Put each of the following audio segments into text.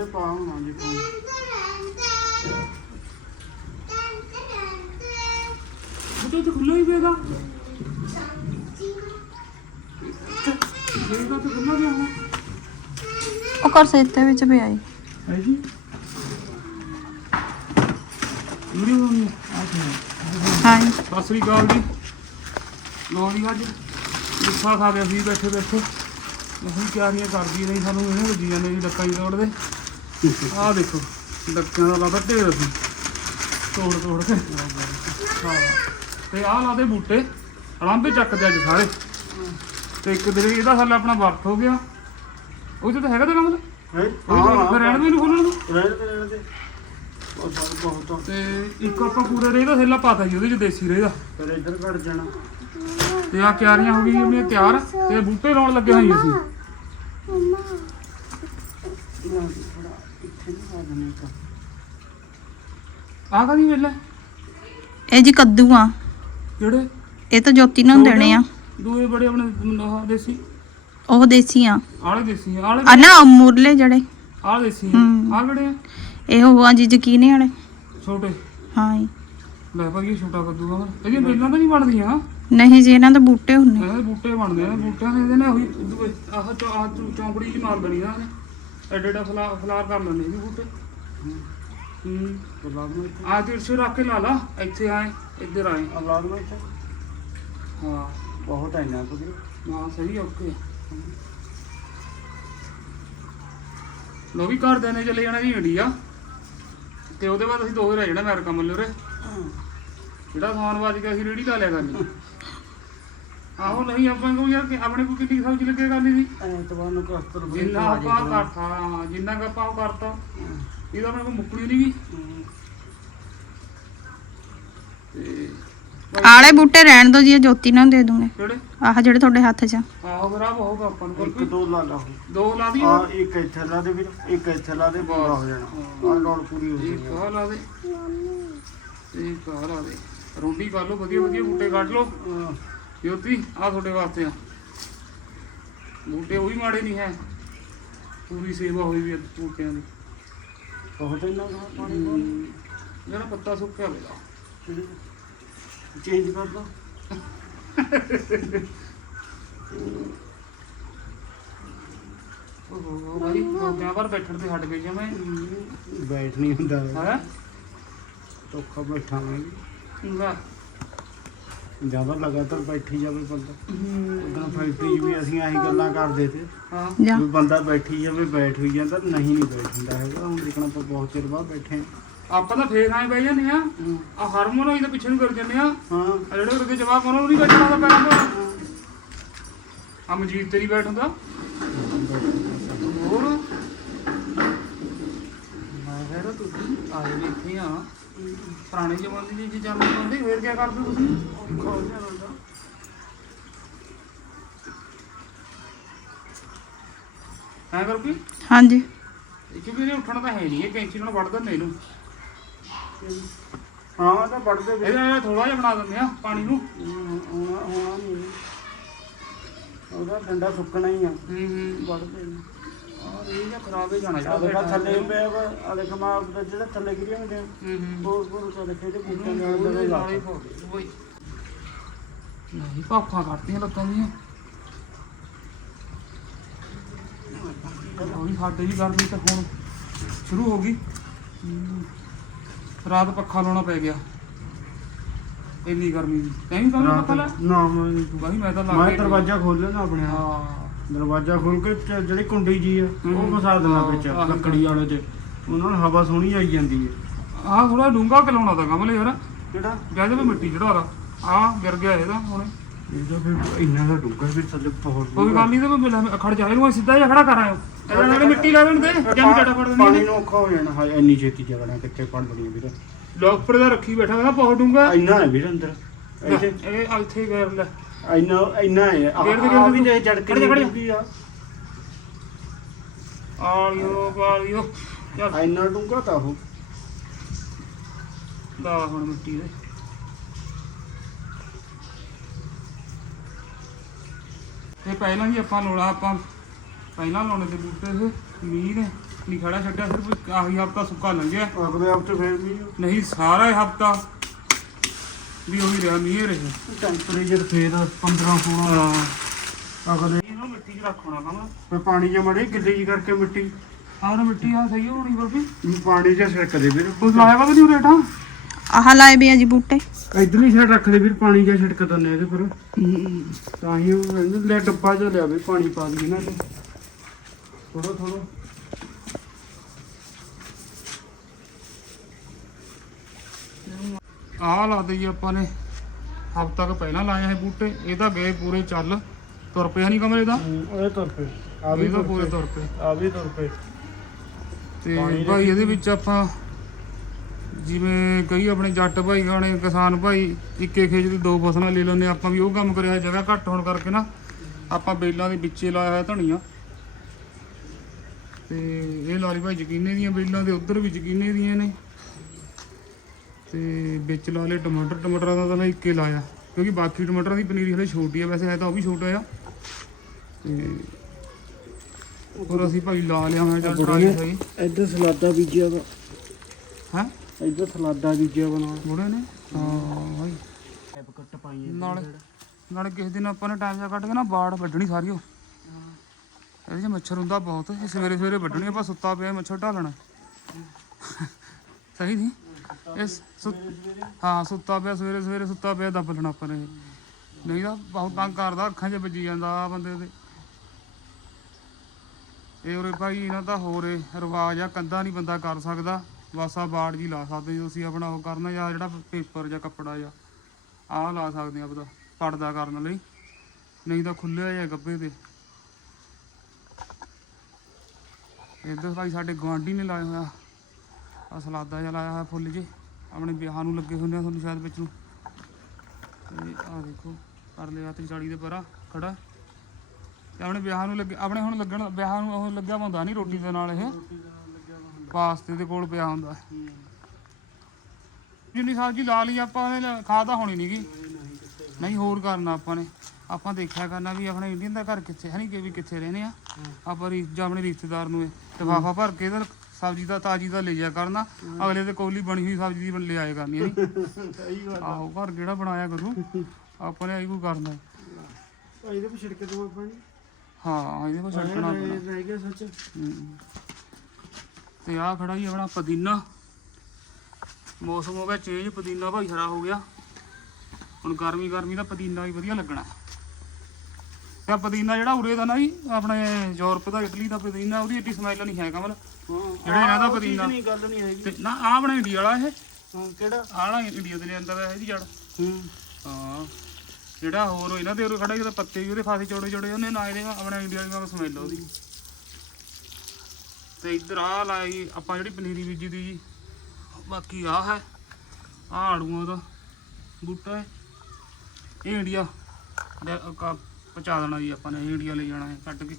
ਉਹਦੇ ਪਾ ਹੋਣਾ ਜੀ ਪਾਣੀ ਉਹ ਤਾਂ ਖੁੱਲਾ ਹੀ ਤਾਂ ਖੁੱਲਾ ਹੋਣਾ। ਉਹ ਕਰ ਸੇਤੇ ਵਿੱਚ ਪਿਆ ਈ। ਹੈ ਜੀ। ਵੀਡੀਓ ਬਣਾਉਣੀ ਆ ਅੱਛਾ ਹਾਂ ਜੀ। ਸਤਿ ਸ੍ਰੀ ਅਕਾਲ ਜੀ। ਲੋ ਜੀ ਅੱਜ ਗੁੱਸਾ ਖਾ ਗਿਆ ਸੀ ਬੈਠੇ ਬੈਠੇ। ਅਸੀਂ ਕਿਆਰੀਆਂ ਕਰਦੀ ਨਹੀਂ ਸਾਨੂੰ ਇਹਨੇ ਵੱਜੀ ਜਾਂਦੇ ਜੀ ਡੱਕਾ ਹੀ ਤੋੜਦੇ। ਆਹ ਦੇਖੋ ਡੱਕਿਆਂ ਦਾ ਲਾਦਾ ਢੇਰ ਸੀ ਤੋੜ ਤੋੜ ਕੇ। ਹਾਂ। ਤੇ ਆਹ ਲਾਦੇ ਬੂਟੇ ਅਲਾਂਬੇ ਚੱਕਦੇ ਅੱਜ ਸਾਰੇ। ਤੇ ਇੱਕ ਦਿਨ ਇਹਦਾ ਹੱਲ ਆਪਣਾ ਵਰਤ ਹੋ ਗਿਆ। ਉਹ ਤਾਂ ਹੈਗਾ ਤਾਂ ਕੰਮ ਹੈ? ਉਹ ਫਿਰ ਰਹਿਣ ਦੇ ਇਹਨੂੰ ਖੋਲਣ ਨੂੰ ਰਹਿਣ ਦੇ ਰਹਿਣ ਦੇ। ਤੇ ਇੱਕ ਆਪਾਂ ਪੂਰੇ ਰੇਹ ਦਾ ਥੈਲਾ ਪਾਤਾ ਜੀ ਉਹਦੇ 'ਚ ਦੇਸੀ ਰੇਹ ਦਾ। ਫਿਰ ਇੱਧਰ ਘੜ ਜਾਣਾ। ਤੇ ਆ ਕਿਆਰੀਆਂ ਹੋ ਗਈਆਂ ਨੇ ਤਿਆਰ ਤੇ ਬੂਟੇ ਲਾਉਣ ਲੱਗੇ ਹਾਂ ਜੀ। ਅਸੀਂ ਨਾ ਜੀ, ਥੋੜ੍ਹਾ ਇੱਥੇ ਨਹੀਂ ਆ ਕਾਹਦੀ ਵੇਲੇ। ਇਹ ਜੀ ਕੱਦੂ ਆ। ਜਿਹੜੇ ਇਹ ਤਾਂ ਜੋਤੀ ਨੂੰ ਦੇਣੇ ਆ। ਦੂਏ ਬੜੇ ਆਪਣੇ ਆਹ ਦੇਸੀ। ਉਹ ਦੇਸੀ ਆ। ਆਲੇ ਦੇਸੀ ਆ, ਆਲੇ ਆ ਨਾ ਮੁਰਲੇ ਜਿਹੜੇ। ਆਹ ਦੇਸੀ। ਆ। ਕਿਹੜੇ ਆ? ਇਹ ਉਹ ਆ ਜੀ ਯਕੀਨੇ ਵਾਲੇ। ਛੋਟੇ। ਹਾਂ ਜੀ। ਲੈ ਭਾਈ ਛੋਟਾ ਕੱਦੂ ਆ। ਮੇਰਾ। ਇਹਦੀਆਂ ਬੇਲਾਂ ਤਾਂ ਨਹੀਂ ਬਣਦੀਆਂ? ਨਹੀਂ ਜੀ ਇਹਨਾਂ ਦੇ ਬੂਟੇ ਹੁੰਨੇ ਇਹ ਬੂਟੇ ਬਣਦੇ ਆ ਬੂਟਿਆਂ ਦੇ ਇਹਦੇ ਨੇ ਉਹੀ ਆਹ ਚੌ- ਚੌ- ਚੌਂਕੜੀ ਜਿਹੀ ਮਾਰ ਦੇਣੀ ਨਾ ਇਹਨੇ ਐਡੇ ਐਡਾ ਫਲਾ ਫਲਾਰ ਕਰ ਲੈਣੇ ਇਹ ਵੀ ਬੂਟੇ। ਹੂੰ। ਔਲਾਦ ਨੂੰ ਇੱਥੇ? ਆ ਤਿਰਛੇ ਰੱਖ ਕੇ ਲਾ ਲਾ ਇੱਥੇ ਆਏ ਇੱਧਰ ਆਏ। ਔਲਾਦ ਨੂੰ ਇੱਥੇ? ਹਾਂ। ਬਹੁਤ ਹੈ ਨਾ ਕੁਝ ਹਾਂ ਸਹੀ ਓਕੇ। ਲੋ ਵੀ ਘਰਦਿਆਂ ਨੇ ਚਲੇ ਜਾਣਾ ਜੀ ਇੰਡੀਆ। ਤੇ ਉਹਦੇ ਬਾਅਦ ਅਸੀਂ ਦੋ ਰਹਿ ਜਾਣਾ ਅਮਰੀਕਾ ਮੱਲੇ ਉਰੇ। ਜਿਹੜਾ ਸਮਾਨ ਵੱਜ ਗਿਆ ਸੀ ਰੇੜੀ ਲਾ ਲਿਆ ਕਰਨੀ। ਆਹੋ ਨਹੀਂ ਆਪਾਂ ਕੋ ਯਾਰ ਕਿ ਆਪਣੇ ਕੋ ਕਿੰਨੀ ਸਬਜ਼ੀ ਲੱਗੇ ਕਰਨੀ ਸੀ? ਐਤਵਾਰ ਨੂੰ ਕਸਤਰ ਜਿੰਨਾ ਆਪਾਂ ਕਰਤਾ ਹਾਂ, ਜਿੰਨਾ ਕੁ ਆਪਾਂ ਉਹ ਕਰਤਾ। ਇਹਦਾ ਆਪਣੇ ਕੋ ਮੁੱਕਣੀ ਨਹੀਂ ਗਈ ਤੇ ਆਲੇ ਬੂਟੇ ਰਹਿਣ ਦੋ ਜੀ ਇਹ ਜੋਤੀ ਨੂੰ ਦੇ ਦੂੰਗੇ। ਕਿਹੜੇ? ਆਹ ਜਿਹੜੇ ਤੁਹਾਡੇ ਹੱਥ 'ਚ ਆ। ਆਹੋ ਆ ਬਹੁਤ ਆਪਾਂ ਨੂੰ ਇੱਕ ਕੋਈ ਦੋ ਲਾ ਲਾ ਦੋ ਲਾ ਦੀ ਆ ਇੱਕ ਇੱਥੇ ਲਾ ਦੇ ਵੀਰ ਇੱਕ ਇੱਥੇ ਲਾ ਦੇ ਪੂਰਾ ਹੋ ਜਾਣਾ। ਆ ਲੋੜ ਪੂਰੀ ਹੋ ਇੱਕ ਜਾਣੀ। ਆਹ ਲਾ ਦੇ। ਤੇ ਇੱਕ ਆਹ ਲਾ ਦੇ। ਰੋਂਡੀ ਕਰ ਲਓ ਵਧੀਆ ਵਧੀਆ ਬੂਟੇ ਕੱਢ ਲਓ। ਜੋਤੀ ਆ ਤੁਹਾਡੇ ਵਾਸਤੇ ਆ। ਬੂਟੇ ਉਹ ਵੀ ਮਾੜੇ ਨਹੀਂ ਹੈ। ਪੂਰੀ ਸੇਵਾ ਹੋਈ ਵੀ ਹੈ ਬੂਟਿਆਂ ਦੀ। ਬਹੁਤ ਇੰਨਾ ਪਾਣੀ ਪਾਉਣ ਜਿਹੜਾ ਪੱਤਾ ਸੁੱਕਿਆ ਹੋਵੇਗਾ ਚੇਂਜ ਕਰ ਦੋ। ਓਹੋ ਭਾਈ ਮੈਂ ਬੈਠਣ ਤੇ ਹਟ ਗਈ ਜਮੇ ਬੈਠ ਨਹੀਂ ਹੁੰਦਾ। ਹੈ? ਧੋਖਾ ਬੈਠਾਂਗੇ ਲੈ। ਜ਼ਿਆਦਾ ਲਗਾਤਾਰ ਬੈਠੀ ਜਾਵੇ ਬੰਦਾ। ਉਦਾਂ ਫੈਕਟਰੀ 'ਚ ਵੀ ਅਸੀਂ ਆਹੀ ਗੱਲਾਂ ਕਰਦੇ ਤੇ। ਹਾਂ। ਜਾ ਵੀ ਬੰਦਾ ਬੈਠੀ ਜਾਵੇ ਬੈਠ ਹੋਈ ਜਾਂਦਾ ਨਹੀਂ ਨਹੀਂ ਬੈਠ ਹੁੰਦਾ ਹੈਗਾ। ਹੁਣ ਦੇਖਣਾ ਆਪਾਂ ਬਹੁਤ ਚਿਰ ਬਾਅਦ ਬੈਠੇ ਹਾਂ। ਆਪਾਂ ਤਾਂ ਫੇਰ ਆਏ ਬਹਿ ਜਾਂਦੇ ਆ। ਆ ਹਾਰਮੋਨ ਹੋਈ ਤਾਂ ਪਿੱਛੇ ਨੂੰ ਕਰ ਜੰਨੇ ਆ। ਹਾਂ। ਆ ਜਿਹੜੇ ਉਹਦੇ ਜਵਾਬ ਉਹਨਾਂ ਨੂੰ ਨਹੀਂ ਬੈਠਣਾ ਦਾ ਤੋਂ ਆ ਮਜੀਦ ਤੇਰੀ ਬੈਠ ਹੁੰਦਾ। ਹੋਰ? ਮੈਂ ਕਹਿੰਦਾ ਤੁਸੀਂ ਆਏ ਵੀ ਇੱਥੇ ਆ। ਪੁਰਾਣੇ ਜ਼ਮਾਨੇ ਦੀ ਚੀਜ਼ਾਂ ਨੂੰ ਕਹਿੰਦੇ ਫੇਰ ਕੀ ਕਰਦੇ ਤੁਸੀਂ? ਹੋ ਜਾਂਦਾ ਕਰ ਵੀ ਹਾਂਜੀ ਕਿਉਂਕਿ ਇਹਨੇ ਉੱਠਣਾ ਤਾਂ ਹੈ ਨਹੀਂ ਇਹ ਕੈਂਚੀ ਨਾਲ ਵੜ ਦਿੰਦੇ ਇਹਨੂੰ। ਹਾਂ ਤਾਂ ਪੜਦੇ ਵੀ ਇਹਦਾ ਥੋੜਾ ਜਿਹਾ ਬਣਾ ਦਿੰਦੇ ਆ ਪਾਣੀ ਨੂੰ। ਹੋਣਾ ਹੋਣਾ ਨਹੀਂ। ਉਹਦਾ ਡੰਡਾ ਸੁੱਕਣਾ ਹੀ ਆ। ਹੂੰ ਹੂੰ। ਔਰ ਇਹ ਖਰਾਬ ਹੀ ਜਾਣਾ ਥੱਲੇ ਜਿਹੜਾ ਥੱਲੇ ਹੁੰਦੇ ਆ। ਦੇ ਨਾਲ ਹੀ ਨਹੀਂ ਪਾਪਾ ਲੱਤਾਂ ਦੀਆਂ। ਉਹੀ ਸਾਡੇ ਵੀ ਗਰਮੀ ਤਾਂ ਹੁਣ ਸ਼ੁਰੂ ਹੋ ਗਈ। ਰਾਤ ਪੱਖਾ ਲਾਉਣਾ ਪੈ ਗਿਆ। ਇੰਨੀ ਗਰਮੀ ਦੀ। ਤੈਂ ਵੀ ਕੱਲ ਪੱਖਾ ਲਾ ਨਾ ਮੈਂ ਨਹੀਂ ਬਾਈ ਮੈਂ ਤਾਂ ਲਾ ਮੈਂ ਕੇ ਦਰਵਾਜ਼ਾ ਖੋਲਿਆ ਨਾ ਆਪਣੇ ਆਪ। ਹਾਂ। ਦਰਵਾਜ਼ਾ ਖੋਲ ਕੇ ਚ- ਜਿਹੜੀ ਕੁੰਡੀ ਜੀ ਆ ਉਹ। ਫਸਾ ਦੇਣਾ ਵਿੱਚ ਆਹ, ਆਹ। ਲੱਕੜੀ ਵਾਲੇ ਤੇ। ਉਹਨਾਂ ਨੂੰ ਹਵਾ ਸੋਹਣੀ ਆਈ ਜਾਂਦੀ ਹੈ ਆਹ ਥੋੜਾ ਡੂੰਗਾ ਕਲਾਉਣਾ ਤਾਂ ਕਮਲੇ ਯਾਰ। ਕਿਹੜਾ? ਜਦ ਵੀ ਮਿੱਟੀ ਚੜਾ ਲਾ। ਆ ਗਿਰ ਗਿਆ ਇਹਦਾ ਹੁਣੇ। ਇਹਦਾ ਫਿਰ ਇੰਨਾ ਦਾ ਡੂੰਗਾ ਫਿਰ ਥੱਲੇ ਬਹੁਤ ਕੋਈ ਗੱਲ ਨਹੀਂ ਤੇ ਮੈਂ ਮਿਲਾਂ ਖੜ ਜਾ ਇਹਨੂੰ ਸਿੱਧਾ ਜਿਹਾ ਖੜਾ ਕਰ ਆਇਓ ਇਹਦੇ ਨਾਲ ਮਿੱਟੀ ਲਾ ਲੈਣ ਦੇ ਜੰਮ ਜੜਾ ਫੜ ਪਾਣੀ ਨੂੰ। ਔਖਾ ਹੋ ਜਾਣਾ। ਹਾਂ ਇੰਨੀ ਛੇਤੀ ਜਗਣਾ ਕਿੱਥੇ ਪੜ ਬਣੀ ਵੀਰ। ਲੋਕ ਪਰ ਦਾ ਰੱਖੀ ਬੈਠਾ ਮੈਂ ਬਹੁਤ ਡੂੰਗਾ ਇੰਨਾ ਹੈ ਵੀਰ ਅੰਦਰ। ਇੱਥੇ। ਇਹ ਇੱਥੇ ਗੈਰ ਲੈ। ਇੰਨਾ ਇੰਨਾ ਹੈ। ਆ ਗੇੜ ਦੇ, ਗੇੜ ਆਹ ਦੇ ਵੀ ਤੂੰ। ਜੇ ਜੜ ਕੇ ਖੜ ਜਾ, ਖੜ ਜਾ। ਨਿਕਲਦੀ ਆ। ਆਲਿਓ ਬਾਲਿਓ ਚੱਲ। ਇੰਨਾ ਡੂੰਗਾ ਤਾਂ ਉਹ। ਲਾ ਹੁਣ ਮਿੱਟੀ ਦੇ। ਇਹ ਪਹਿਲਾਂ ਹੀ ਆਪਾਂ ਲਾਉਣਾ ਆਪਾਂ ਪਹਿਲਾਂ ਲਾਉਣੇ ਤੇ ਬੂਟੇ ਇਹ ਮੀਂਹ ਨੇ। ਨਹੀਂ ਖੜਾ ਛੱਡਿਆ ਸਿਰਫ ਆਹੀ ਹਫਤਾ ਸੁੱਕਾ ਲੰਘਿਆ। ਅਗਲੇ ਹਫ਼ਤੇ ਫੇਰ ਵੀ ਨਹੀਂ ਸਾਰਾ ਹਫਤਾ ਵੀ ਉਹੀ ਰਿਹਾ ਮੀਂਹ ਰਹੇ। ਟੈਂਪਰੇਚਰ ਫੇਰ 15 16 ਹਾਂ। ਅਗਲੇ ਇਹਨੂੰ ਮਿੱਟੀ 'ਚ ਰੱਖਣਾ ਕੰਮ ਫੇ ਪਾਣੀ ਜਾਂ ਮੜੀ ਗਿੱਲੀ ਜੀ ਕਰਕੇ ਮਿੱਟੀ। ਆਹ ਮਿੱਟੀ ਆ ਸਹੀ ਹੋਣੀ ਬਰਫੀ ਪਾਣੀ ਜਾਂ ਛਿੜਕ ਦੇ ਵੀਰ। ਕੁਝ ਲਾਇਆ ਵਾ ਕਿ ਨਹੀਂ ਰੇਟਾ? ਆਹ ਲਾਏ ਵੀ ਆ ਜੀ ਬੂਟੇ। ਇਧਰਲੀ ਸਾਈਡ ਰੱਖ ਦੇ ਵੀਰ ਪਾਣੀ ਜਾਂ ਛਿੜਕ ਦਿੰਨੇ ਇਹਦੇ ਪਰ। ਤਾਂ ਹੀ ਉਹ ਕਹਿੰਦੇ ਲੈ ਡੱਬਾ ਜਿਹਾ ਲਿਆ ਵੀ ਪਾਣੀ ਪਾ ਦਈਏ ਨਾ ਤੇ ਥੋੜਾ ਥੋੜਾ ਆਹ ਲਾ ਦਈਏ ਆਪਾਂ ਨੇ। ਹਫਤਾ ਕੁ ਪਹਿਲਾਂ ਲਾਇਆ ਹੈ ਬੂਟੇ। ਇਹ ਤਾਂ ਗਏ ਪੂਰੇ ਚੱਲ। ਤੁਰ ਪਿਆ ਨਹੀਂ ਕਮਰੇ ਦਾ? ਇਹ ਤੁਰ ਪਏ। ਆ ਵੀ ਤਾਂ ਪੂਰੇ ਤੁਰ ਪਏ। ਆ ਵੀ ਤੁਰ ਪਏ। ਤੇ ਭਾਈ ਇਹਦੇ ਵਿੱਚ ਆਪਾਂ ਜਿਵੇਂ ਕਈ ਆਪਣੇ ਜੱਟ ਭਾਈ ਗਾਣੇ ਕਿਸਾਨ ਭਾਈ ਇੱਕੇ ਖੇਤ ਦੀ ਦੋ ਫਸਲਾਂ ਲੈ ਲੈਂਦੇ ਆਪਾਂ ਵੀ ਉਹ ਕੰਮ ਕਰਿਆ ਜਗ੍ਹਾ ਘੱਟ ਹੋਣ ਕਰਕੇ ਨਾ। ਆਪਾਂ ਬੇਲਾਂ ਦੇ ਵਿੱਚੇ ਲਾਇਆ ਹੋਇਆ ਧਨੀਆ। ਤੇ ਇਹ ਲਾਲੀ ਭਾਈ ਯਕੀਨੇ ਦੀਆਂ ਬੇਲਾਂ ਦੇ ਉਧਰ ਵੀ ਯਕੀਨੇ ਦੀਆਂ ਨੇ। ਤੇ ਵਿੱਚ ਲਾ ਲਏ ਟਮਾਟਰ ਟਮਾਟਰਾਂ ਦਾ ਤਾਂ ਮੈਂ ਇੱਕੇ ਲਾਇਆ ਕਿਉਂਕਿ ਬਾਕੀ ਟਮਾਟਰਾਂ ਦੀ ਪਨੀਰੀ ਹਲੇ ਛੋਟੀ ਆ ਵੈਸੇ ਹੈ ਤਾਂ ਉਹ ਵੀ ਛੋਟਾ ਆ। ਤੇ ਹੋਰ ਅਸੀਂ ਭਾਈ ਲਾ ਲਿਆ ਹੋਇਆ ਚੱਲ ਟਰਾਈ ਸਹੀ। ਇੱਧਰ ਸਲਾਦਾ ਬੀਜਿਆ ਵਾ। ਹੈ? ਇੱਧਰ ਸਲਾਦਾ ਬੀਜਿਆ ਬਣਾ ਬੁੜੇ ਨੇ? ਹਾਂ ਭਾਈ। ਪੈਪ ਕੱਟ ਪਾਈਏ ਨਾਲੇ ਨਾਲੇ ਕਿਸੇ ਦਿਨ ਆਪਾਂ ਨੇ ਟਾਈਮ ਜਾ ਕੱਢ ਕੇ ਨਾ ਬਾੜ ਵੱਢਣੀ ਸਾਰੀ ਉਹ। ਇਹਦੇ 'ਚ ਮੱਛਰ ਹੁੰਦਾ ਬਹੁਤ ਇਹ ਸਵੇਰੇ ਸਵੇਰੇ ਵੱਢਣੀ ਆਪਾਂ ਸੁੱਤਾ ਪਿਆ ਮੱਛਰ ਢਾਲਣਾ। ਸਹੀ ਨਹੀਂ ਇਹ ਸੁ ਹਾਂ, ਸੁੱਤਾ ਪਿਆ, ਸਵੇਰੇ ਸਵੇਰੇ ਸੁੱਤਾ ਪਿਆ, ਦੱਬ ਲੈਣਾ ਆਪਾਂ ਨੇ ਇਹ। ਨਹੀਂ ਤਾਂ ਬਹੁਤ ਤੰਗ ਕਰਦਾ, ਅੱਖਾਂ 'ਚ ਵੱਜੀ ਜਾਂਦਾ ਆ ਬੰਦੇ ਦੇ। ਇਹ ਉਰੇ ਭਾਈ ਇਹਨਾਂ ਦਾ ਹੋਰ ਏ ਰਿਵਾਜ ਆ ਕੰਦਾ ਨਹੀਂ ਬੰਦਾ ਕਰ ਸਕਦਾ। ਬਸ ਆ ਬਾੜ ਜੀ ਲਾ ਸਕਦੇ ਜੇ ਤੁਸੀਂ ਆਪਣਾ ਉਹ ਕਰਨਾ, ਜਾਂ ਜਿਹੜਾ ਪੇਪਰ ਜਾਂ ਕੱਪੜਾ ਜਾਂ ਆਹ ਲਾ ਸਕਦੇ ਆ ਆਪਦਾ, ਪਰਦਾ ਕਰਨ ਲਈ। ਨਹੀਂ ਤਾਂ ਖੁੱਲਿਆ ਜਾਂ ਗੱਭੇ ਤੇ। ਇੱਧਰ ਭਾਈ ਸਾਡੇ ਗਵਾਂਢੀ ਨੇ ਲਾਇਆ ਹੋਇਆ। ਆ ਸਲਾਦਾ ਜਿਹਾ ਲਾਇਆ ਹੋਇਆ ਫੁੱਲ ਜੇ। ਆਪਣੇ ਵਿਆਹ ਨੂੰ ਲੱਗੇ ਹੁੰਦੇ ਆ ਤੁਹਾਨੂੰ ਸ਼ਾਇਦ ਵਿੱਚ ਨੂੰ। ਤੇ ਆ ਦੇਖੋ, ਕਰ ਲਿਆ ਤੇ ਚਾੜੀ ਦੇ ਪਰਾਂ, ਖੜਾ। ਤੇ ਆਪਣੇ ਵਿਆਹਾਂ ਨੂੰ ਲੱਗੇ, ਆਪਣੇ ਹੁਣ ਲੱਗਣ, ਵਿਆਹਾਂ ਨੂੰ ਉਹ ਲੱਗਿਆ ਹੁੰਦਾ ਨਹੀਂ ਰੋਟੀ ਦੇ ਨਾਲ ਇਹ। ਪਾਸਤੇ ਦੇ ਕੋਲ ਪਿਆ ਹੁੰਦਾ। ਜਿੰਨੀ ਸਬਜ਼ੀ ਲਾ ਲਈ ਆਪਾਂ ਨੇ, ਖਾ ਤਾਂ ਹੋਣੀ ਨਹੀਂਗੀ ਨਹੀਂ, ਹੋਰ ਕਰਨਾ ਆਪਾਂ ਨੇ। ਆਪਾਂ ਦੇਖਿਆ ਕਰਨਾ ਵੀ ਆਪਣੇ ਇੰਡੀਅਨ ਦਾ ਘਰ ਕਿੱਥੇ, ਹੈ ਨਹੀਂ ਕਿ ਵੀ ਕਿੱਥੇ ਰਹਿੰਦੇ ਆ। ਆਪਾਂ ਰੀ, ਜਾਂ ਆਪਣੇ ਰਿਸ਼ਤੇਦਾਰ ਨੂੰ ਇਹ ਲਿਫਾਫਾ ਭਰ ਕੇ ਤੇ ਸਬਜ਼ੀ ਦਾ ਤਾਜੀ ਦਾ ਲੈ ਜਾ ਕਰਨਾ ਅਗਲੇ ਦੇ ਕੋਲੀ ਬਣੀ ਹੋਈ ਸਬਜ਼ੀ ਦੀ ਲੈ ਆਏ ਕਰਨੀ ਨਹੀਂ ਸਹੀ ਗੱਲ ਆਹੋ ਘਰ ਕਿਹੜਾ ਬਣਾਇਆ ਕਰੂ? ਆਪਾਂ ਨੇ ਆਈ ਕੋਈ ਕਰਨਾ ਆ ਇਹਦੇ ਵੀ ਛਿੜਕ ਦੋ ਪਾਣੀ ਹਾਂ ਇਹਦੇ ਕੋਲ ਛੱਡਣਾ ਰਹਿ ਗਿਆ ਸੱਚ। ਤੇ ਆ ਖੜਾ ਹੀ ਆਪਣਾ ਪੁਦੀਨਾ। ਮੌਸਮ ਹੋ ਗਿਆ ਚੇਂਜ ਪੁਦੀਨਾ ਭਾਈ ਹਰਾ ਹੋ ਗਿਆ। ਹੁਣ ਗਰਮੀ ਗਰਮੀ ਦਾ ਪੁਦੀਨਾ ਵੀ ਵਧੀਆ ਲੱਗਣਾ। ਤੇ ਪੁਦੀਨਾ ਜਿਹੜਾ ਉਰੇ ਦਾ ਨਾ ਜੀ ਆਪਣੇ ਯੂਰਪ ਦਾ ਇਟਲੀ ਦਾ ਪੁਦੀਨਾ ਉਹਦੀ ਏਡੀ ਸਮੈਲ ਨਹੀਂ ਹੈ ਕਮਲ। ਜਿਹੜਾ ਇਹਨਾਂ ਦਾ ਪੁਦੀਨਾ। ਨਹੀਂ ਗੱਲ ਨਹੀਂ ਹੈਗੀ। ਤੇ ਨਾ ਆ ਆਪਣਾ ਇੰਡੀਆ ਵਾਲਾ ਇਹ। ਹਾਂ ਕਿਹੜਾ? ਆਲਾ ਇੰਡੀਆ ਦੇ ਅੰਦਰ ਹੈ ਇਹਦੀ ਜੜ। ਹੂੰ। ਹਾਂ। ਜਿਹੜਾ ਹੋਰ ਇਹਨਾਂ ਦੇ ਉਰੇ ਖੜਾ ਜਿਹਦਾ ਪੱਤੇ ਉਹਦੇ ਫਾਸੇ ਚੌੜੇ ਚੌੜੇ ਉਹਨੇ ਨਾ ਇਹਦੇ ਆਪਣਾ ਇੰਡੀਆ ਦੀ ਸਮੈਲ ਉਹਦੀ। ਤੇ ਇੱਧਰ ਆ ਲਾਈ ਆਪਾਂ ਜਿਹੜੀ ਪਨੀਰੀ ਬੀਜੀ ਦੀ ਜੀ ਬਾਕੀ ਆ ਹੈ। ਆ ਆੜੂਆਂ ਦਾ ਬੂਟਾ ਹੈ। ਇਹ ਇੰਡੀਆ। ਪਹੁੰਚਾ ਦੇਣਾ ਜੀ ਆਪਾਂ ਨੇ ਇੰਡੀਆ ਲੈ ਜਾਣਾ ਹੈ ਕੱਟ ਕੇ।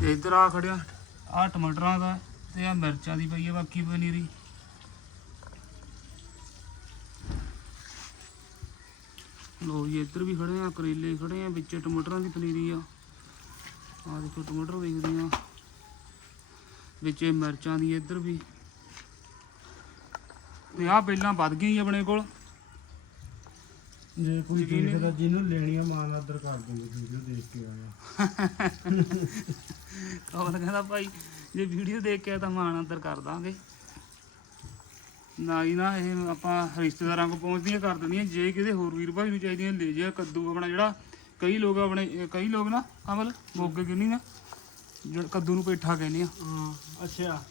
ਤੇ ਇੱਧਰ ਆ ਖੜਿਆ ਆ ਟਮਾਟਰਾਂ ਦਾ ਤੇ ਆ ਮਿਰਚਾਂ ਦੀ ਪਈ ਹੈ, ਬਾਕੀ ਪਨੀਰੀ ਲੋ ਜੀ, ਇੱਧਰ ਵੀ ਖੜੇ ਆ, ਕਰੇਲੇ ਖੜੇ ਆ, ਵਿੱਚ ਟਮਾਟਰਾਂ ਦੀ ਪਨੀਰੀ ਆ। ਆ ਦੇਖੋ, ਟਮਾਟਰ ਵੇਖਦੇ ਆ। ਵਿੱਚ ਮਿਰਚਾਂ ਦੀ ਇੱਧਰ ਵੀ। ਤੇ ਆ ਪਹਿਲਾਂ ਵੱਧ ਗਈ ਆਪਣੇ ਕੋਲ। ਜੇ ਕੋਈ। ਦੇਖਦਾ ਜਿਹਨੂੰ ਲੈਣੀ ਆ ਮਾਨ ਆਦਰ ਕਰ ਦੂੰਗੇ ਵੀਡੀਓ ਦੇਖ ਕੇ ਆਇਆ। ਕਹਲ ਕਹਿੰਦਾ ਭਾਈ ਜੇ ਵੀਡੀਓ ਦੇਖ ਕੇ ਆਇਆ ਤਾਂ ਮਾਣ ਅੰਦਰ ਕਰ ਦਾਂਗੇ। ਨਾ ਹੀ ਨਾ ਇਹ ਆਪਾਂ ਰਿਸ਼ਤੇਦਾਰਾਂ ਕੋਲ ਪਹੁੰਚਦੀਆਂ ਕਰ ਦਿੰਦੀਆਂ ਜੇ ਕਿਸੇ ਹੋਰ ਵੀਰ ਭਾਈ ਨੂੰ ਚਾਹੀਦੀਆਂ ਲੈ ਜਾ ਕੱਦੂ ਆਪਣਾ ਜਿਹੜਾ ਕਈ ਲੋਕ ਆਪਣੇ ਕਈ ਲੋਕ ਨਾ ਅਮਲ ਮੋਗੇ ਕਿੰਨੀ ਨਾ ਜਿਹੜਾ ਕੱਦੂ ਨੂੰ ਪੇਠਾ ਕਹਿੰਦੇ ਆ। ਹਾਂ ਅੱਛਾ।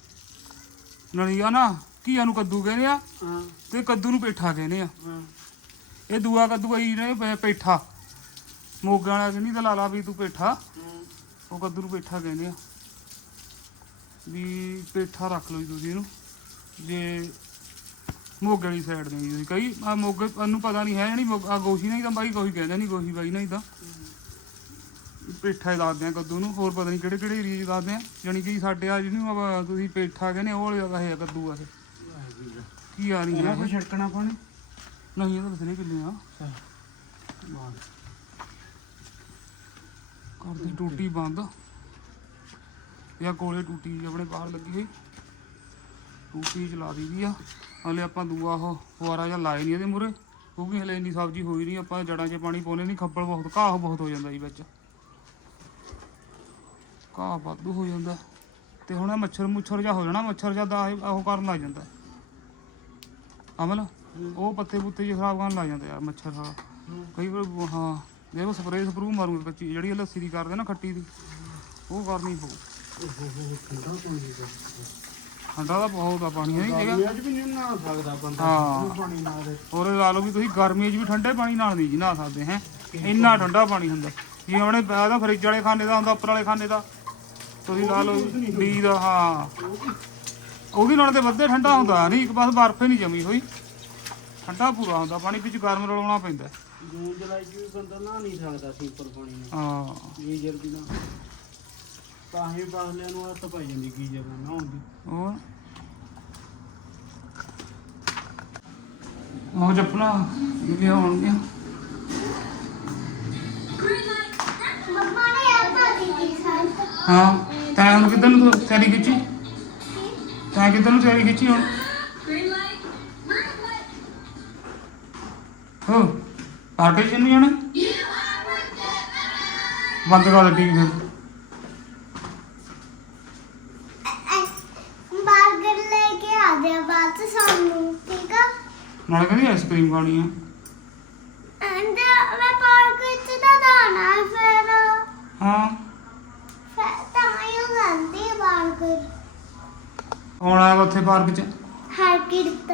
ਨਾਲੇ ਆ ਨਾ ਘੀਆ ਨੂੰ ਕੱਦੂ ਕਹਿੰਦੇ ਆ ਹਾਂ। ਤੇ ਕੱਦੂ ਨੂੰ ਪੇਠਾ ਕਹਿੰਦੇ ਆ। ਹਾਂ। ਇਹ ਦੂਆ ਕੱਦੂ ਆਈ ਨੇ ਪੇਠਾ। ਮੋਗੇ ਵਾਲਾ ਕਹਿੰਦੀ ਤਾਂ ਲਾ ਲਾ ਵੀ ਤੂੰ ਪੇਠਾ। ਉਹ ਕੱਦੂ ਨੂੰ ਪੇਠਾ ਕਹਿੰਦੇ ਆ। ਵੀ ਪੇਠਾ ਰੱਖ ਲਓ ਜੀ ਤੁਸੀਂ ਇਹਨੂੰ। ਜੇ ਮੋਗੇ ਵਾਲੀ ਸਾਈਡ ਦੇ ਜੀ ਤੁਸੀਂ। ਕਈ ਆ ਮੋਗੇ ਨੂੰ ਪਤਾ ਨਹੀਂ ਹੈ ਨਹੀਂ ਆ ਗੋਸ਼ੀ ਨਹੀਂ ਤਾਂ ਬਾਈ ਕੋਈ ਕਹਿੰਦਾ ਨਹੀਂ ਗੋਸ਼ੀ ਬਾਈ ਨਹੀਂ ਤਾਂ। ਪੇਠਾ ਹੀ ਦੱਸਦੇ ਆ ਕੱਦੂ ਨੂੰ। ਹੋਰ ਪਤਾ ਨਹੀਂ ਕਿਹੜੇ ਕਿਹੜੇ ਏਰੀਆ 'ਚ ਦੱਸਦੇ ਆ। ਜਾਣੀ ਕਿ ਸਾਡੇ ਆ ਜਿਹਨੂੰ ਤੁਸੀਂ ਪੇਠਾ ਕਹਿੰਦੇ ਉਹ ਵਾਲਾ ਇਹ ਕੱਦੂ ਆ ਇਹ। ਕੀ ਆ ਨਹੀਂ ਇਹਨਾਂ ਹੈ ਛਿੜਕਣਾ ਪਾਣੀ ਨਹੀਂ, ਇਹ ਤਾਂ ਬਥੇਰੇ ਕਿੱਲੇ ਆ। ਕਰਦੀ ਟੂਟੀ ਬੰਦ। ਜਾਂ ਕੋਲੇ ਟੂਟੀ ਆਪਣੇ ਬਾਹਰ ਲੱਗੀ ਹੋਈ। ਟੂਟੀ ਚਲਾ ਦੀ ਆ। ਹਲੇ ਆਪਾਂ ਦੂਆ ਉਹ ਫੁਆਰਾ ਜਿਹਾ ਲਾਏ ਨਹੀਂ ਇਹਦੇ ਮੂਰੇ ਕਿਉਂਕਿ ਹਲੇ ਇੰਨੀ ਸਬਜ਼ੀ ਹੋਈ ਨਹੀਂ ਆਪਾਂ ਜੜਾਂ 'ਚ ਪਾਣੀ ਪਾਉਨੇ ਨਹੀਂ ਖੱਬਲ ਬਹੁਤ, ਘਾਹ ਬਹੁਤ ਹੋ ਜਾਂਦਾ ਜੀ ਵਿੱਚ। ਘਾਹ ਵਾਧੂ ਹੋ ਜਾਂਦਾ। ਤੇ ਹੁਣ ਮੱਛਰ ਮੁੱਛਰ ਜਾ ਹੋ ਜਾਣਾ, ਮੱਛਰ ਜ਼ਿਆਦਾ ਉਹ ਕਰਨ ਲੱਗ ਜਾਂਦਾ। ਅਮਲ ਉਹ ਪੱਤੇ ਪੁੱਤੇ ਜਿਹੇ ਖਰਾਬ ਕਰਨ ਲੱਗ ਜਾਂਦੇ ਯਾਰ ਮੱਛਰ ਹਾਂ ਕਈ ਵਾਰ ਹਾਂ ਜੇ ਉਹ ਸਪਰੇਅ ਸਪਰੂ ਮਾਰੂ ਕੱਚੀ ਜਿਹੜੀ ਲੱਸੀ ਦੀ ਕਰਦੇ ਨਾ ਖੱਟੀ ਦੀ ਉਹ ਕਰਨੀ ਪਊ। ਠੰਡਾ ਦਾ ਬਹੁਤ ਆ ਪਾਣੀ ਹੈ ਜਗਾ ਗਰਮੀਆਂ 'ਚ ਵੀ ਨਹੀਂ ਨਹਾ ਸਕਦਾ ਬੰਦਾ ਹਾਂ। ਪਾਣੀ ਨਾਲ ਦੇ। ਹੋਰ ਲਾ ਲਓ ਵੀ ਤੁਸੀਂ ਗਰਮੀਆਂ 'ਚ ਵੀ ਠੰਡੇ ਪਾਣੀ ਨਾਲ ਨਹੀਂ ਜੀ ਨਹਾ ਸਕਦੇ ਹੈ। ਇੰਨਾ ਠੰਡਾ ਪਾਣੀ ਹੁੰਦਾ। ਜਿਵੇਂ ਆਪਣੇ ਇਹਦਾ ਫਰਿੱਜ ਵਾਲੇ ਖਾਨੇ ਦਾ ਹੁੰਦਾ ਉੱਪਰ ਵਾਲੇ ਖਾਨੇ ਦਾ। ਤੁਸੀਂ ਲਾ ਲਓ ਡੀ ਦਾ ਹਾਂ। ਉਹਦੇ ਨਾਲ ਤੇ ਵੱਧੇ ਠੰਡਾ ਹੁੰਦਾ ਨਹੀਂ ਇੱਕ ਪਾਸ ਬਰਫ਼ ਹੀ ਨਹੀਂ ਜਮੀ ਹੋਈ। ਠੰਡਾ ਪੂਰਾ ਹੁੰਦਾ ਪਾਣੀ ਵਿੱਚ ਗਰਮ ਰਲਾਉਣਾ ਪੈਂਦਾ। ਜੂਨ ਜੁਲਾਈ 'ਚ ਵੀ ਬੰਦਾ ਨਹਾ ਨਹੀਂ ਸਕਦਾ ਸਿੰਪਲ ਪਾਣੀ ਨਾਲ ਹਾਂ। ਗੀਜ਼ਰ ਬਿਨਾ ਤਾਂ ਹੀ ਬਾਹਲਿਆਂ ਨੂੰ ਹੱਥ ਪਾਈ ਜਾਂਦੀ ਗੀਜ਼ਰ ਨਾਲ ਨਹਾਉਣ ਦੀ। ਹੋਰ? ਉਹ ਚੱਪਲਾਂ ਇਹ ਆਉਣਗੀਆਂ ਹਾਂ ਤੈਂ ਹੁਣ ਕਿੱਧਰ ਨੂੰ ਤਿਆਰੀ ਖਿੱਚੀ? ਤੈਂ ਕਿੱਧਰ ਨੂੰ ਤਿਆਰੀ ਖਿੱਚੀ ਹੁਣ? ਹੋ ਪਾਰਟੀ ਚ ਨਹੀਂ ਜਾਣਾ? ਬੰਦ ਕਰ ਦੇ ਟੀਵੀ ਫਿਰ। ਬਰਗਰ ਲੈ ਕੇ ਆ ਦੇ ਬਾਅਦ ਚ ਸਾਨੂੰ ਠੀਕ ਆ? ਨਾਲੇ ਕਹਿੰਦੀ ਆਈਸਕ੍ਰੀਮ ਖਾਣੀ ਆ। ਐਂਡ ਮੈਂ ਪਾਰਕ ਵਿੱਚ ਤਾਂ ਦਾਣਾ ਫਿਰ। ਹਾਂ। ਫਿਰ ਤਾਂ ਮੈਂ ਗੰਦੀ ਬਰਗਰ। ਕੌਣ ਆਇਆ ਵਾ ਉੱਥੇ ਪਾਰਕ ਚ? ਹਰ ਕਿਰਤ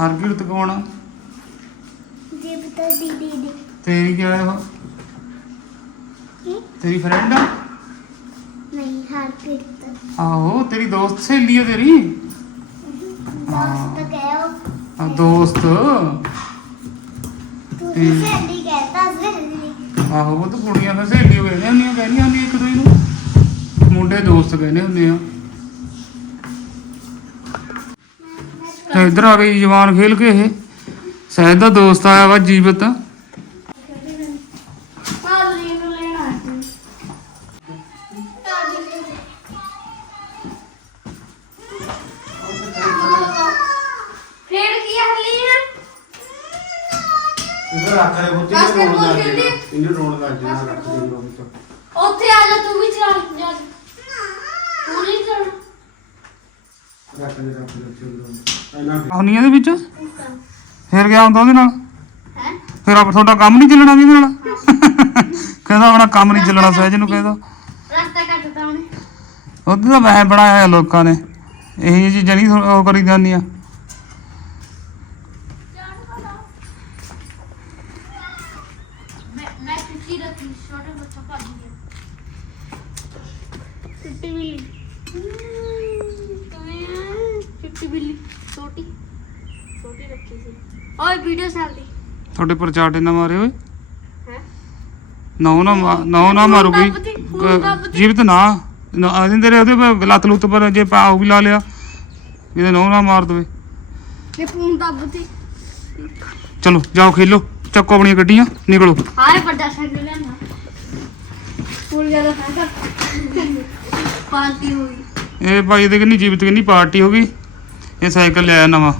ਹਰਗੀਰਤ ਕੌਣ ਆ? ਜਿਬ ਤਾਂ ਦੀਦੀ ਦੀ। ਤੇਰੀ ਕੀ ਆਇਆ ਵਾ ਕੀ ਤੇਰੀ ਫਰੈਂਡ ਆ? ਨਹੀਂ ਹਰ ਕਿਰਤ ਆਹੋ ਤੇਰੀ ਦੋਸਤ ਸਹੇਲੀ ਆ ਤੇਰੀ? ਦੋਸਤ ਕਹਿਓ ਆ ਦੋਸਤ। ਤੂੰ ਹਮ। ਸਹੇਲੀ ਕਹਿਤਾ ਸਹੇਲੀ। ਆਹੋ ਉਹ ਤਾਂ ਕੁੜੀਆਂ ਕਹਿੰਦੀਆਂ ਹੁੰਦੀਆਂ ਕਹਿੰਦੀਆਂ ਹੁੰਦੀਆਂ ਇੱਕ ਦੂਜੇ ਨੂੰ। ਮੁੰਡੇ ਦੋਸਤ ਕਹਿੰਦੇ ਹੁੰਦੇ ਆ। ਤੇ ਇੱਧਰ ਆ ਗਈ ਜਵਾਨ ਖੇਲ ਕੇ ਇਹ। ਸਹਿਜ ਦਾ ਦੋਸਤ ਆਇਆ ਵਾ ਜੀਵਤ। ਨੂੰ ਨਾ ਇਹ ਰੱਖ ਲੈ ਬੁੱਤੀ ਬਾਸਕਟਬਾਲ ਰੋਣ ਲੱਗ? ਜਾਣਾ। ਇਹਨੂੰ ਰੋਣ ਲੱਗ ਜਾਣਾ ਰੱਖ ਦੇ ਰੋਣ ਤੋਂ। ਉੱਥੇ ਆ ਜਾ ਤੂੰ ਵੀ ਚਲਾ ਜਾ ਤੂੰ ਨਹੀਂ ਚੜਨਾ ਰੱਖ ਦੇ ਰੱਖ ਦੇ ਚਲੋ ਇਹਨਾਂ ਆਉਣੀ ਇਹਦੇ ਵਿੱਚ? ਫਿਰ ਗਿਆ ਹੁੰਦਾ ਉਹਦੇ ਨਾਲ? ਹੈ? ਫਿਰ ਆਪ ਤੁਹਾਡਾ ਕੰਮ ਨਹੀਂ ਚੱਲਣਾ ਵੀ ਇਹਦੇ ਨਾਲ? ਕਹਿੰਦਾ ਆਪਣਾ ਕੰਮ ਨਹੀਂ ਚੱਲਣਾ ਸਹਿਜ ਨੂੰ ਕਹਿੰਦਾ। ਰਸਤਾ ਕੱਟਦਾ ਉਹਨੇ। ਉਹਦੇ ਤਾਂ ਵਹਿਮ ਬਣਾਇਆ ਹੋਇਆ ਲੋਕਾਂ ਨੇ। ਇਹ ਚੀਜ਼ਾਂ ਨਹੀਂ ਉਹ ਕਰੀ ਜਾਂਦੀਆਂ। ਬਿੱਲੀ ਬਿੱਲੀ ਛੋਟੀ। ਛੋਟੀ ਰੱਖੀ ਸੀ। ਓਏ ਵੀਡੀਓ ਚੱਲਦੀ। ਤੁਹਾਡੇ ਪਰ ਚਾਟੇ ਨਾ ਮਾਰੇ ਓਏ। ਹੈ? ਨੌ ਨਾ ਮਾ- ਨੌ ਨਾ ਮਾਰੂਗੀ। ਦੱਬਦੀ, ਖੂਨ ਦੱਬਦੀ। ਜੀਵਤ ਨਾ। ਨਾ ਆ ਜਾਂਦੇ ਰਹੇ ਉਹਦੇ ਪਰ ਲੱਤ ਲੁੱਤ ਪਰ ਜੇ ਪਾ ਉਹ ਵੀ ਲਾ ਲਿਆ। ਇਹਦੇ ਨੌ ਨਾ ਮਾਰ ਦਵੇ। ਇਹ ਫੋਨ ਦੱਬਦੀ ਚਲੋ ਜਾਓ ਖੇਲੋ। ਚੱਕੋ ਆਪਣੀਆਂ ਗੱਡੀਆਂ ਨਿਕਲੋ। ਹਾਏ ਵੱਡਾ ਸਾਈਕਲ ਲੈਣਾ ਪੂਰੀ ਜ਼ਿਆਦਾ ਸਾਈਕਲ ਪਾਲਤੀ ਹੋਈ ਇਹ ਭਾਈ ਦੇ ਕਿੰਨੀ ਜੀਵਤ ਕਿੰਨੀ ਪਾਰਟੀ ਹੋ ਗਈ। ਇਹ ਸਾਈਕਲ ਲਿਆਇਆ ਨਵਾਂ।